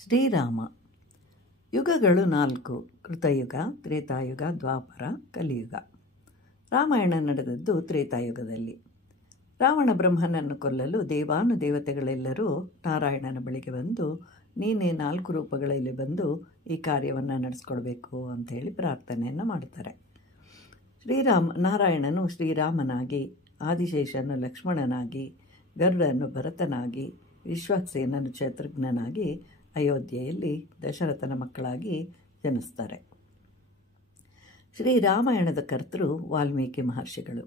ಶ್ರೀರಾಮ. ಯುಗಗಳು 4: ಕೃತಯುಗ, ತ್ರೇತಾಯುಗ, ದ್ವಾಪರ, ಕಲಿಯುಗ. ರಾಮಾಯಣ ನಡೆದದ್ದು ತ್ರೇತಾಯುಗದಲ್ಲಿ. ರಾವಣ ಬ್ರಹ್ಮನನ್ನು ಕೊಲ್ಲಲು ದೇವಾನುದೇವತೆಗಳೆಲ್ಲರೂ ನಾರಾಯಣನ ಬಳಿಗೆ ಬಂದು, ನೀನೇ 4 ರೂಪಗಳಲ್ಲಿ ಬಂದು ಈ ಕಾರ್ಯವನ್ನು ನಡೆಸ್ಕೊಳ್ಬೇಕು ಅಂಥೇಳಿ ಪ್ರಾರ್ಥನೆಯನ್ನು ಮಾಡ್ತಾರೆ. ನಾರಾಯಣನು ಶ್ರೀರಾಮನಾಗಿ, ಆದಿಶೇಷನು ಲಕ್ಷ್ಮಣನಾಗಿ, ಗರುಡನು ಭರತನಾಗಿ, ವಿಶ್ವಕ್ಸೇನನು ಶತ್ರುಘ್ನನಾಗಿ ಅಯೋಧ್ಯೆಯಲ್ಲಿ ದಶರಥನ ಮಕ್ಕಳಾಗಿ ಜನಿಸ್ತಾರೆ. ಶ್ರೀರಾಮಾಯಣದ ಕರ್ತೃ ವಾಲ್ಮೀಕಿ ಮಹರ್ಷಿಗಳು.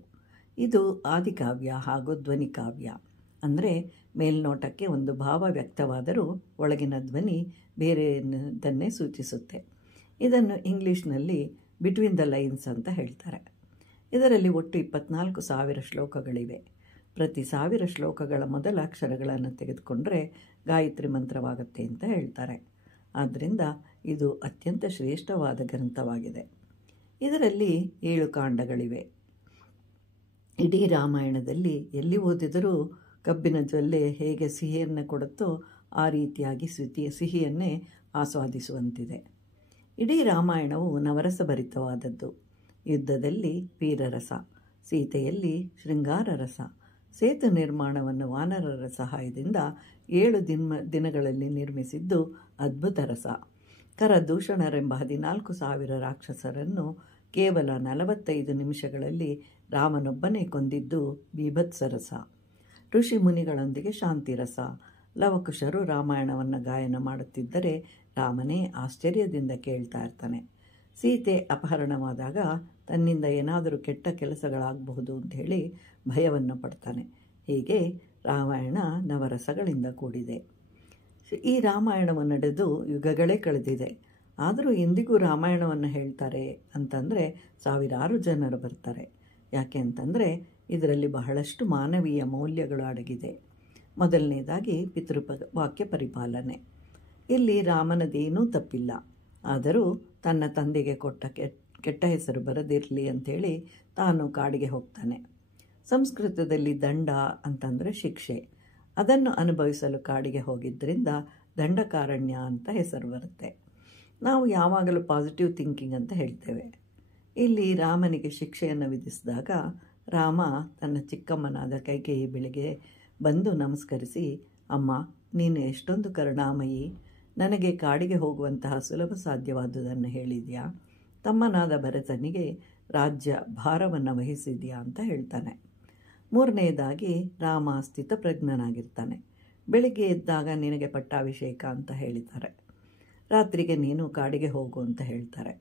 ಇದು ಆದಿಕಾವ್ಯ ಹಾಗೂ ಧ್ವನಿಕಾವ್ಯ. ಅಂದರೆ ಮೇಲ್ನೋಟಕ್ಕೆ ಒಂದು ಭಾವ ವ್ಯಕ್ತವಾದರೂ ಒಳಗಿನ ಧ್ವನಿ ಬೇರೆಯದನ್ನೇ ಸೂಚಿಸುತ್ತೆ. ಇದನ್ನು ಇಂಗ್ಲೀಷ್ನಲ್ಲಿ ಬಿಟ್ವೀನ್ ದ ಲೈನ್ಸ್ ಅಂತ ಹೇಳ್ತಾರೆ. ಇದರಲ್ಲಿ ಒಟ್ಟು 24,000 ಶ್ಲೋಕಗಳಿವೆ. ಪ್ರತಿ 1000 ಶ್ಲೋಕಗಳ ಮೊದಲ ಅಕ್ಷರಗಳನ್ನು ತೆಗೆದುಕೊಂಡರೆ ಗಾಯತ್ರಿ ಮಂತ್ರವಾಗುತ್ತೆ ಅಂತ ಹೇಳ್ತಾರೆ. ಆದ್ದರಿಂದ ಇದು ಅತ್ಯಂತ ಶ್ರೇಷ್ಠವಾದ ಗ್ರಂಥವಾಗಿದೆ. ಇದರಲ್ಲಿ 7 ಕಾಂಡಗಳಿವೆ. ಇಡೀ ರಾಮಾಯಣದಲ್ಲಿ ಎಲ್ಲಿ ಓದಿದರೂ ಕಬ್ಬಿನ ಜೊಲ್ಲೆ ಹೇಗೆ ಸಿಹಿಯನ್ನು ಕೊಡುತ್ತೋ ಆ ರೀತಿಯಾಗಿ ಸಿಹಿಯನ್ನೇ ಆಸ್ವಾದಿಸುವಂತಿದೆ. ಇಡೀ ರಾಮಾಯಣವು ನವರಸಭರಿತವಾದದ್ದು. ಯುದ್ಧದಲ್ಲಿ ವೀರರಸ, ಸೀತೆಯಲ್ಲಿ ಶೃಂಗಾರ ರಸ, ಸೇತು ನಿರ್ಮಾಣವನ್ನು ವಾನರರ ಸಹಾಯದಿಂದ 7 ದಿನಗಳಲ್ಲಿ ನಿರ್ಮಿಸಿದ್ದು ಅದ್ಭುತ ರಸ, ಕರದೂಷಣರೆಂಬ 14,000 ರಾಕ್ಷಸರನ್ನು ಕೇವಲ 45 ನಿಮಿಷಗಳಲ್ಲಿ ರಾಮನೊಬ್ಬನೇ ಕೊಂದಿದ್ದು ಬೀಭತ್ಸರಸ, ಋಷಿ ಮುನಿಗಳೊಂದಿಗೆ ಶಾಂತಿರಸ, ಲವಕುಶರು ರಾಮಾಯಣವನ್ನು ಗಾಯನ ಮಾಡುತ್ತಿದ್ದರೆ ರಾಮನೇ ಆಶ್ಚರ್ಯದಿಂದ ಕೇಳ್ತಾ ಇರ್ತಾನೆ. ಸೀತೆ ಅಪಹರಣವಾದಾಗ ತನ್ನಿಂದ ಏನಾದರೂ ಕೆಟ್ಟ ಕೆಲಸಗಳಾಗಬಹುದು ಅಂಥೇಳಿ ಭಯವನ್ನು ಪಡ್ತಾನೆ. ಹೀಗೆ ರಾಮಾಯಣ ನವರಸಗಳಿಂದ ಕೂಡಿದೆ. ಈ ರಾಮಾಯಣವು ನಡೆದು ಯುಗಗಳೇ ಕಳೆದಿದೆ. ಆದರೂ ಇಂದಿಗೂ ರಾಮಾಯಣವನ್ನು ಹೇಳ್ತಾರೆ ಅಂತಂದರೆ ಸಾವಿರಾರು ಜನರು ಬರ್ತಾರೆ. ಯಾಕೆ ಅಂತಂದರೆ ಇದರಲ್ಲಿ ಬಹಳಷ್ಟು ಮಾನವೀಯ ಮೌಲ್ಯಗಳು ಅಡಗಿದೆ. ಮೊದಲನೇದಾಗಿ ವಾಕ್ಯ ಪರಿಪಾಲನೆ. ಇಲ್ಲಿ ರಾಮನದೇನೂ ತಪ್ಪಿಲ್ಲ. ಆದರೂ ತನ್ನ ತಂದೆಗೆ ಕೊಟ್ಟ ಕೆಟ್ಟ ಹೆಸರು ಬರದಿರಲಿ ಅಂಥೇಳಿ ತಾನು ಕಾಡಿಗೆ ಹೋಗ್ತಾನೆ. ಸಂಸ್ಕೃತದಲ್ಲಿ ದಂಡ ಅಂತಂದರೆ ಶಿಕ್ಷೆ. ಅದನ್ನು ಅನುಭವಿಸಲು ಕಾಡಿಗೆ ಹೋಗಿದ್ದರಿಂದ ದಂಡಕಾರಣ್ಯ ಅಂತ ಹೆಸರು ಬರುತ್ತೆ. ನಾವು ಯಾವಾಗಲೂ ಪಾಸಿಟಿವ್ ಥಿಂಕಿಂಗ್ ಅಂತ ಹೇಳ್ತೇವೆ. ಇಲ್ಲಿ ರಾಮನಿಗೆ ಶಿಕ್ಷೆಯನ್ನು ವಿಧಿಸಿದಾಗ ರಾಮ ತನ್ನ ಚಿಕ್ಕಮ್ಮನಾದ ಕೈಕೇಯಿ ಬಳಿಗೆ ಬಂದು ನಮಸ್ಕರಿಸಿ, ಅಮ್ಮ, ನೀನು ಎಷ್ಟೊಂದು ಕರುಣಾಮಯಿ, ನನಗೆ ಕಾಡಿಗೆ ಹೋಗುವಂತಹ ಸುಲಭ ಸಾಧ್ಯವಾದುದನ್ನು ಹೇಳಿದೆಯಾ, ತಮ್ಮನಾದ ಭರತನಿಗೆ ರಾಜ್ಯ ಭಾರವನ್ನು ವಹಿಸಿದೆಯಾ ಅಂತ ಹೇಳ್ತಾನೆ. ಮೂರನೆಯದಾಗಿ ರಾಮ ಸ್ಥಿತಪ್ರಜ್ಞನಾಗಿರ್ತಾನೆ. ಬೆಳಿಗ್ಗೆ ಎದ್ದಾಗ ನಿನಗೆ ಪಟ್ಟಾಭಿಷೇಕ ಅಂತ ಹೇಳಿದ್ದಾರೆ, ರಾತ್ರಿಗೆ ನೀನು ಕಾಡಿಗೆ ಹೋಗು ಅಂತ ಹೇಳ್ತಾರೆ.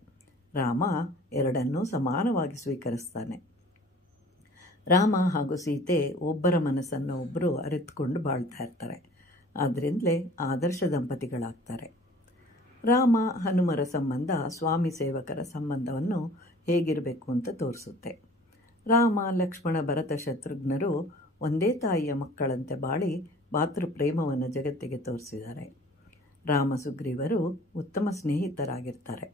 ರಾಮ ಎರಡನ್ನೂ ಸಮಾನವಾಗಿ ಸ್ವೀಕರಿಸ್ತಾನೆ. ರಾಮ ಹಾಗೂ ಸೀತೆ ಒಬ್ಬರ ಮನಸ್ಸನ್ನು ಒಬ್ಬರು ಅರಿತುಕೊಂಡು ಬಾಳ್ತಾ ಇರ್ತಾರೆ. ಆದ್ದರಿಂದಲೇ ಆದರ್ಶ ದಂಪತಿಗಳಾಗ್ತಾರೆ. ರಾಮ ಹನುಮರ ಸಂಬಂಧ ಸ್ವಾಮಿ ಸೇವಕರ ಸಂಬಂಧವನ್ನು ಹೇಗಿರಬೇಕು ಅಂತ ತೋರಿಸುತ್ತೆ. ರಾಮ, ಲಕ್ಷ್ಮಣ, ಭರತ, ಶತ್ರುಘ್ನರು ಒಂದೇ ತಾಯಿಯ ಮಕ್ಕಳಂತೆ ಬಾಳಿ ಭಾತೃಪ್ರೇಮವನ್ನು ಜಗತ್ತಿಗೆ ತೋರಿಸಿದ್ದಾರೆ. ರಾಮ ಸುಗ್ರೀವರು ಉತ್ತಮ ಸ್ನೇಹಿತರಾಗಿರ್ತಾರೆ.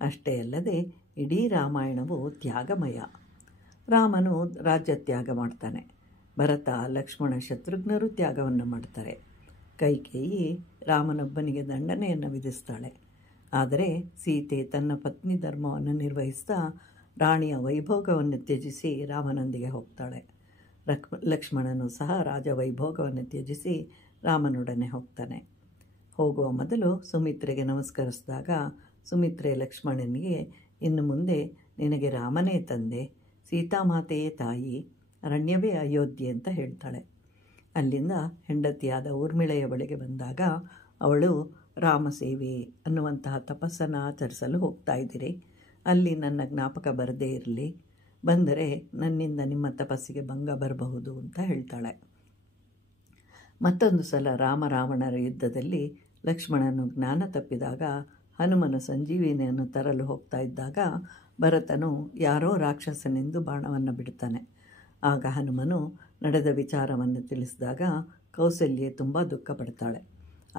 ಅಷ್ಟೇ ಅಲ್ಲದೆ ಇಡೀ ರಾಮಾಯಣವು ತ್ಯಾಗಮಯ. ರಾಮನು ರಾಜ್ಯ ತ್ಯಾಗ ಮಾಡ್ತಾನೆ. ಭರತ, ಲಕ್ಷ್ಮಣ, ಶತ್ರುಘ್ನರು ತ್ಯಾಗವನ್ನು ಮಾಡ್ತಾರೆ. ಕೈಕೇಯಿ ರಾಮನೊಬ್ಬನಿಗೆ ದಂಡನೆಯನ್ನು ವಿಧಿಸ್ತಾಳೆ. ಆದರೆ ಸೀತೆ ತನ್ನ ಪತ್ನಿ ಧರ್ಮವನ್ನು ನಿರ್ವಹಿಸ್ತಾ ರಾಣಿಯ ವೈಭೋಗವನ್ನು ತ್ಯಜಿಸಿ ರಾಮನೊಂದಿಗೆ ಹೋಗ್ತಾಳೆ. ಲಕ್ಷ್ಮಣನು ಸಹ ರಾಜವೈಭೋಗವನ್ನು ತ್ಯಜಿಸಿ ರಾಮನೊಡನೆ ಹೋಗ್ತಾನೆ. ಹೋಗುವ ಮೊದಲು ಸುಮಿತ್ರೆಗೆ ನಮಸ್ಕರಿಸಿದಾಗ ಸುಮಿತ್ರೆ ಲಕ್ಷ್ಮಣನಿಗೆ, ಇನ್ನು ಮುಂದೆ ನಿನಗೆ ರಾಮನೇ ತಂದೆ, ಸೀತಾಮಾತೆಯೇ ತಾಯಿ, ಅರಣ್ಯವೇ ಅಯೋಧ್ಯೆ ಅಂತ ಹೇಳ್ತಾಳೆ. ಅಲ್ಲಿಂದ ಹೆಂಡತಿಯಾದ ಊರ್ಮಿಳೆಯ ಬಳಿಗೆ ಬಂದಾಗ ಅವಳು ರಾಮ ಸೇವೆ ಅನ್ನುವಂತಹ ತಪಸ್ಸನ್ನು ಆಚರಿಸಲು ಹೋಗ್ತಾ ಇದ್ದೀರಿ, ಅಲ್ಲಿ ನನ್ನ ಜ್ಞಾಪಕ ಬರದೇ ಇರಲಿ, ಬಂದರೆ ನನ್ನಿಂದ ನಿಮ್ಮ ತಪಸ್ಸಿಗೆ ಭಂಗ ಬರಬಹುದು ಅಂತ ಹೇಳ್ತಾಳೆ. ಮತ್ತೊಂದು ಸಲ ರಾವಣರ ಯುದ್ಧದಲ್ಲಿ ಲಕ್ಷ್ಮಣನು ಜ್ಞಾನ ತಪ್ಪಿದಾಗ ಹನುಮನು ಸಂಜೀವಿನಿಯನ್ನು ತರಲು ಹೋಗ್ತಾ ಇದ್ದಾಗ ಭರತನು ಯಾರೋ ರಾಕ್ಷಸನೆಂದು ಬಾಣವನ್ನು ಬಿಡ್ತಾನೆ. ಆಗ ಹನುಮನು ನಡೆದ ವಿಚಾರವನ್ನು ತಿಳಿಸಿದಾಗ ಕೌಸಲ್ಯೆ ತುಂಬ ದುಃಖ ಪಡ್ತಾಳೆ.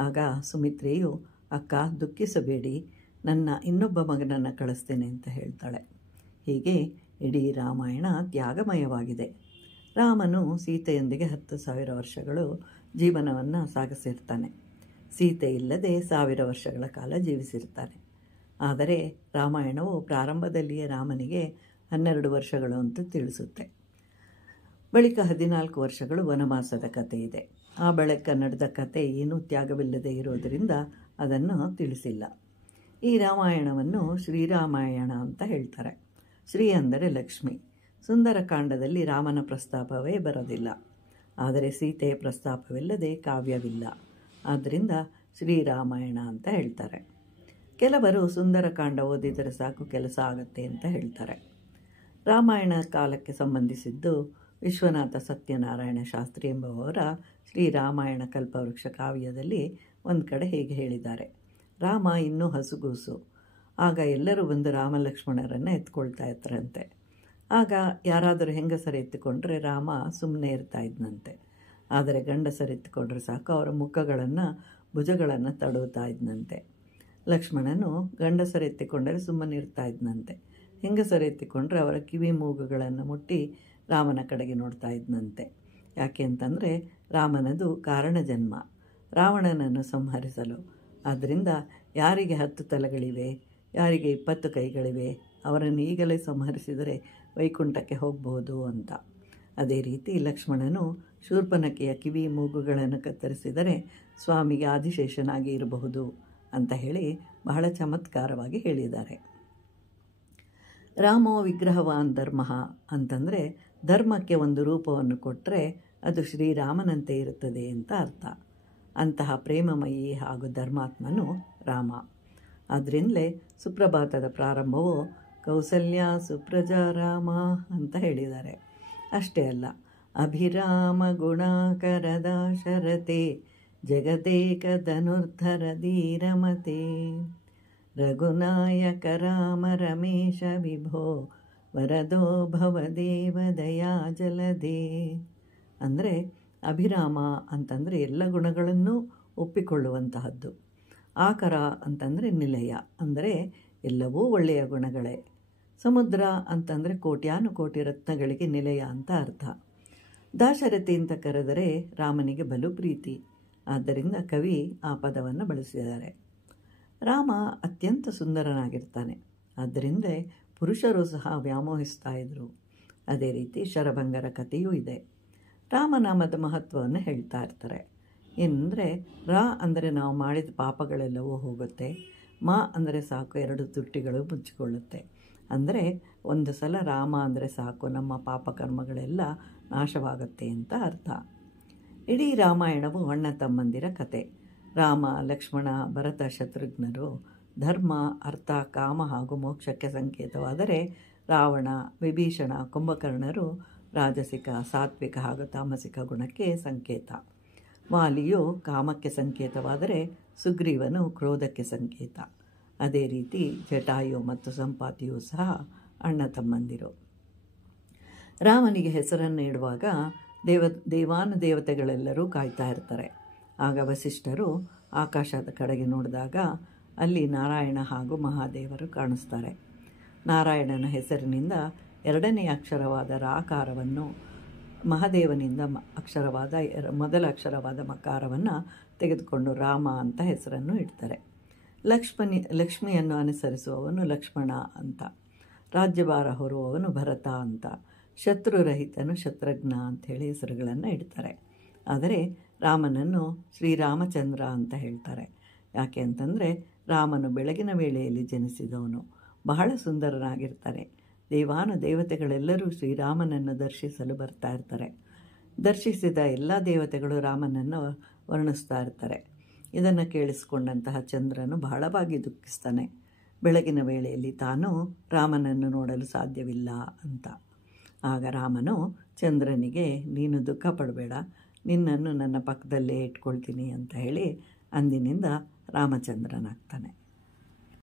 ಆಗ ಸುಮಿತ್ರೆಯು, ಅಕ್ಕ, ದುಃಖಿಸಬೇಡಿ, ನನ್ನ ಇನ್ನೊಬ್ಬ ಮಗನನ್ನು ಕಳಿಸ್ತೇನೆ ಅಂತ ಹೇಳ್ತಾಳೆ. ಹೀಗೆ ಇಡೀ ರಾಮಾಯಣ ತ್ಯಾಗಮಯವಾಗಿದೆ. ರಾಮನು ಸೀತೆಯೊಂದಿಗೆ 10,000 ವರ್ಷಗಳು ಜೀವನವನ್ನು ಸಾಗಿಸಿರ್ತಾನೆ. ಸೀತೆ ಇಲ್ಲದೆ 1000 ವರ್ಷಗಳ ಕಾಲ ಜೀವಿಸಿರ್ತಾನೆ. ಆದರೆ ರಾಮಾಯಣವು ಪ್ರಾರಂಭದಲ್ಲಿಯೇ ರಾಮನಿಗೆ 12 ವರ್ಷಗಳು ಅಂತ ತಿಳಿಸುತ್ತೆ. ಬಳಿಕ 14 ವರ್ಷಗಳು ವನವಾಸದ ಕಥೆ ಇದೆ. ಆ ಬಳಿಕ ನಡೆದ ಕಥೆ ಏನೂ ತ್ಯಾಗವಿಲ್ಲದೆ ಇರೋದರಿಂದ ಅದನ್ನು ತಿಳಿಸಿಲ್ಲ. ಈ ರಾಮಾಯಣವನ್ನು ಶ್ರೀರಾಮಾಯಣ ಅಂತ ಹೇಳ್ತಾರೆ. ಶ್ರೀ ಅಂದರೆ ಲಕ್ಷ್ಮಿ. ಸುಂದರಕಾಂಡದಲ್ಲಿ ರಾಮನ ಪ್ರಸ್ತಾಪವೇ ಬರೋದಿಲ್ಲ. ಆದರೆ ಸೀತೆಯ ಪ್ರಸ್ತಾಪವಿಲ್ಲದೆ ಕಾವ್ಯವಿಲ್ಲ. ಆದ್ದರಿಂದ ಶ್ರೀರಾಮಾಯಣ ಅಂತ ಹೇಳ್ತಾರೆ. ಕೆಲವರು ಸುಂದರಕಾಂಡ ಓದಿದರೆ ಸಾಕು ಕೆಲಸ ಆಗುತ್ತೆ ಅಂತ ಹೇಳ್ತಾರೆ. ರಾಮಾಯಣ ಕಾಲಕ್ಕೆ ಸಂಬಂಧಿಸಿದ್ದು ವಿಶ್ವನಾಥ ಸತ್ಯನಾರಾಯಣ ಶಾಸ್ತ್ರಿ ಎಂಬುವವರ ಶ್ರೀರಾಮಾಯಣ ಕಲ್ಪವೃಕ್ಷ ಕಾವ್ಯದಲ್ಲಿ ಒಂದು ಕಡೆ ಹೀಗೆ ಹೇಳಿದ್ದಾರೆ: ರಾಮ ಇನ್ನೂ ಹಸುಗೂಸು. ಆಗ ಎಲ್ಲರೂ ಬಂದು ರಾಮ ಲಕ್ಷ್ಮಣರನ್ನು ಎತ್ಕೊಳ್ತಾ ಇದ್ರಂತೆ. ಆಗ ಯಾರಾದರೂ ಹೆಂಗಸರು ಎತ್ತಿಕೊಂಡ್ರೆ ರಾಮ ಸುಮ್ಮನೆ ಇರ್ತಾ ಇದ್ನಂತೆ. ಆದರೆ ಗಂಡಸರು ಎತ್ತಿಕೊಂಡ್ರೆ ಸಾಕು ಅವರ ಮುಖಗಳನ್ನು ಭುಜಗಳನ್ನು ತಡವುತ್ತಾ ಇದ್ನಂತೆ. ಲಕ್ಷ್ಮಣನು ಗಂಡಸರು ಎತ್ತಿಕೊಂಡರೆ ಸುಮ್ಮನೆ ಇರ್ತಾ ಇದ್ನಂತೆ. ಹೆಂಗಸರು ಎತ್ತಿಕೊಂಡ್ರೆ ಅವರ ಕಿವಿ ಮೂಗುಗಳನ್ನು ಮುಟ್ಟಿ ರಾಮನ ಕಡೆಗೆ ನೋಡ್ತಾ ಇದ್ನಂತೆ. ಯಾಕೆ ಅಂತಂದರೆ ರಾಮನದು ಕಾರಣ ಜನ್ಮ, ರಾವಣನನ್ನು ಸಂಹರಿಸಲು. ಆದ್ದರಿಂದ ಯಾರಿಗೆ 10 ತಲೆಗಳಿವೆ, ಯಾರಿಗೆ 20 ಕೈಗಳಿವೆ, ಅವರನ್ನು ಈಗಲೇ ಸಂಹರಿಸಿದರೆ ವೈಕುಂಠಕ್ಕೆ ಹೋಗಬಹುದು ಅಂತ. ಅದೇ ರೀತಿ ಲಕ್ಷ್ಮಣನು ಶೂರ್ಪನಖೆಯ ಕಿವಿ ಮೂಗುಗಳನ್ನು ಕತ್ತರಿಸಿದರೆ ಸ್ವಾಮಿಗೆ ಆದಿಶೇಷನಾಗಿ ಇರಬಹುದು ಅಂತ ಹೇಳಿ ಬಹಳ ಚಮತ್ಕಾರವಾಗಿ ಹೇಳಿದ್ದಾರೆ. ರಾಮೋ ವಿಗ್ರಹವಾನ್ ಧರ್ಮ ಅಂತಂದರೆ ಧರ್ಮಕ್ಕೆ ಒಂದು ರೂಪವನ್ನು ಕೊಟ್ಟರೆ ಅದು ಶ್ರೀರಾಮನಂತೆ ಇರುತ್ತದೆ ಅಂತ ಅರ್ಥ. ಅಂತಹ ಪ್ರೇಮಮಯಿ ಹಾಗೂ ಧರ್ಮಾತ್ಮನು ರಾಮ. ಆದ್ದರಿಂದಲೇ ಸುಪ್ರಭಾತದ ಪ್ರಾರಂಭವು ಕೌಸಲ್ಯ ಸುಪ್ರಜಾ ರಾಮ ಅಂತ ಹೇಳಿದ್ದಾರೆ. ಅಷ್ಟೇ ಅಲ್ಲ, ಅಭಿರಾಮ ಗುಣಾಕರದ ಶರತೆ ಜಗದೇಕ ಧನುರ್ಧರ ಧೀರಮತೆ ರಘುನಾಯಕ ರಾಮ ರಮೇಶ ವಿಭೋ ವರದೋ ಭವದೇವ ದಯಾ ಜಲದೇ. ಅಂದರೆ ಅಭಿರಾಮ ಅಂತಂದರೆ ಎಲ್ಲ ಗುಣಗಳನ್ನು ಒಪ್ಪಿಕೊಳ್ಳುವಂತಹದ್ದು. ಆಕರ ಅಂತಂದರೆ ನಿಲಯ, ಅಂದರೆ ಎಲ್ಲವೂ ಒಳ್ಳೆಯ ಗುಣಗಳೇ. ಸಮುದ್ರ ಅಂತಂದರೆ ಕೋಟ್ಯಾನುಕೋಟಿ ರತ್ನಗಳಿಗೆ ನಿಲಯ ಅಂತ ಅರ್ಥ. ದಾಶರಥಿ ಅಂತ ಕರೆದರೆ ರಾಮನಿಗೆ ಬಲು ಪ್ರೀತಿ. ಆದ್ದರಿಂದ ಕವಿ ಆ ಪದವನ್ನು ಬಳಸಿದ್ದಾರೆ. ರಾಮ ಅತ್ಯಂತ ಸುಂದರನಾಗಿರ್ತಾನೆ. ಆದ್ದರಿಂದ ಪುರುಷರು ಸಹ ವ್ಯಾಮೋಹಿಸ್ತಾ ಇದ್ದರು. ಅದೇ ರೀತಿ ಶರಭಂಗರ ಕಥೆಯೂ ಇದೆ. ರಾಮನಾಮದ ಮಹತ್ವವನ್ನು ಹೇಳ್ತಾ ಇರ್ತಾರೆ. ಏನಂದರೆ ರಾ ಅಂದರೆ ನಾವು ಮಾಡಿದ ಪಾಪಗಳೆಲ್ಲವೂ ಹೋಗುತ್ತೆ. ಮಾ ಅಂದರೆ ಸಾಕು 2 ತುಟಿಗಳು ಮುಚ್ಚಿಕೊಳ್ಳುತ್ತೆ. ಅಂದರೆ ಒಂದು ಸಲ ರಾಮ ಅಂದರೆ ಸಾಕು ನಮ್ಮ ಪಾಪಕರ್ಮಗಳೆಲ್ಲ ನಾಶವಾಗುತ್ತೆ ಅಂತ ಅರ್ಥ. ಇಡೀ ರಾಮಾಯಣವು ಅಣ್ಣ ತಮ್ಮಂದಿರ ಕತೆ. ರಾಮ, ಲಕ್ಷ್ಮಣ, ಭರತ, ಶತ್ರುಘ್ನರು ಧರ್ಮ, ಅರ್ಥ, ಕಾಮ ಹಾಗೂ ಮೋಕ್ಷಕ್ಕೆ ಸಂಕೇತವಾದರೆ ರಾವಣ, ವಿಭೀಷಣ, ಕುಂಭಕರ್ಣರು ರಾಜಸಿಕ, ಸಾತ್ವಿಕ ಹಾಗೂ ತಾಮಸಿಕ ಗುಣಕ್ಕೆ ಸಂಕೇತ. ವಾಲಿಯು ಕಾಮಕ್ಕೆ ಸಂಕೇತವಾದರೆ ಸುಗ್ರೀವನು ಕ್ರೋಧಕ್ಕೆ ಸಂಕೇತ. ಅದೇ ರೀತಿ ಜಟಾಯು ಮತ್ತು ಸಂಪಾತಿಯೂ ಸಹ ಅಣ್ಣ ತಮ್ಮಂದಿರು. ರಾಮನಿಗೆ ಹೆಸರನ್ನು ಇಡುವಾಗ ದೇವಾನುದೇವತೆಗಳೆಲ್ಲರೂ ಕಾಯ್ತಾ ಇರ್ತಾರೆ. ಆಗ ವಸಿಷ್ಠರು ಆಕಾಶದ ಕಡೆಗೆ ನೋಡಿದಾಗ ಅಲ್ಲಿ ನಾರಾಯಣ ಹಾಗೂ ಮಹಾದೇವರು ಕಾಣಿಸ್ತಾರೆ. ನಾರಾಯಣನ ಹೆಸರಿನಿಂದ 2ನೇ ಅಕ್ಷರವಾದ ರಾಕಾರವನ್ನು, ಮಹಾದೇವನಿಂದ ಅಕ್ಷರವಾದ ಮೊದಲ ಅಕ್ಷರವಾದ ಮಕಾರವನ್ನು ತೆಗೆದುಕೊಂಡು ರಾಮ ಅಂತ ಹೆಸರನ್ನು ಇಡ್ತಾರೆ. ಲಕ್ಷ್ಮಿಯನ್ನು ಅನುಸರಿಸುವವನು ಲಕ್ಷ್ಮಣ ಅಂತ, ರಾಜ್ಯಭಾರ ಹೊರುವವನು ಭರತ ಅಂತ, ಶತ್ರುರಹಿತನು ಶತ್ರುಘ್ನ ಅಂಥೇಳಿ ಹೆಸರುಗಳನ್ನು ಇಡ್ತಾರೆ. ಆದರೆ ರಾಮನನ್ನು ಶ್ರೀರಾಮಚಂದ್ರ ಅಂತ ಹೇಳ್ತಾರೆ. ಯಾಕೆ ಅಂತಂದರೆ ರಾಮನು ಬೆಳಗಿನ ವೇಳೆಯಲ್ಲಿ ಜನಿಸಿದವನು. ಬಹಳ ಸುಂದರನಾಗಿರ್ತಾನೆ. ದೇವತೆಗಳೆಲ್ಲರೂ ಶ್ರೀರಾಮನನ್ನು ದರ್ಶಿಸಲು ಬರ್ತಾ ಇರ್ತಾರೆ. ದರ್ಶಿಸಿದ ಎಲ್ಲ ದೇವತೆಗಳು ರಾಮನನ್ನು ವರ್ಣಿಸ್ತಾ ಇರ್ತಾರೆ. ಇದನ್ನು ಕೇಳಿಸಿಕೊಂಡಂತಹ ಚಂದ್ರನು ಬಹಳವಾಗಿ ದುಃಖಿಸ್ತಾನೆ. ಬೆಳಗಿನ ವೇಳೆಯಲ್ಲಿ ತಾನು ರಾಮನನ್ನು ನೋಡಲು ಸಾಧ್ಯವಿಲ್ಲ ಅಂತ. ಆಗ ರಾಮನು ಚಂದ್ರನಿಗೆ, ನೀನು ದುಃಖ ಪಡಬೇಡ, ನಿನ್ನನ್ನು ನನ್ನ ಪಕ್ಕದಲ್ಲೇ ಇಟ್ಕೊಳ್ತೀನಿ ಅಂತ ಹೇಳಿ ಅಂದಿನಿಂದ ರಾಮಚಂದ್ರನಾಗ್ತಾನೆ.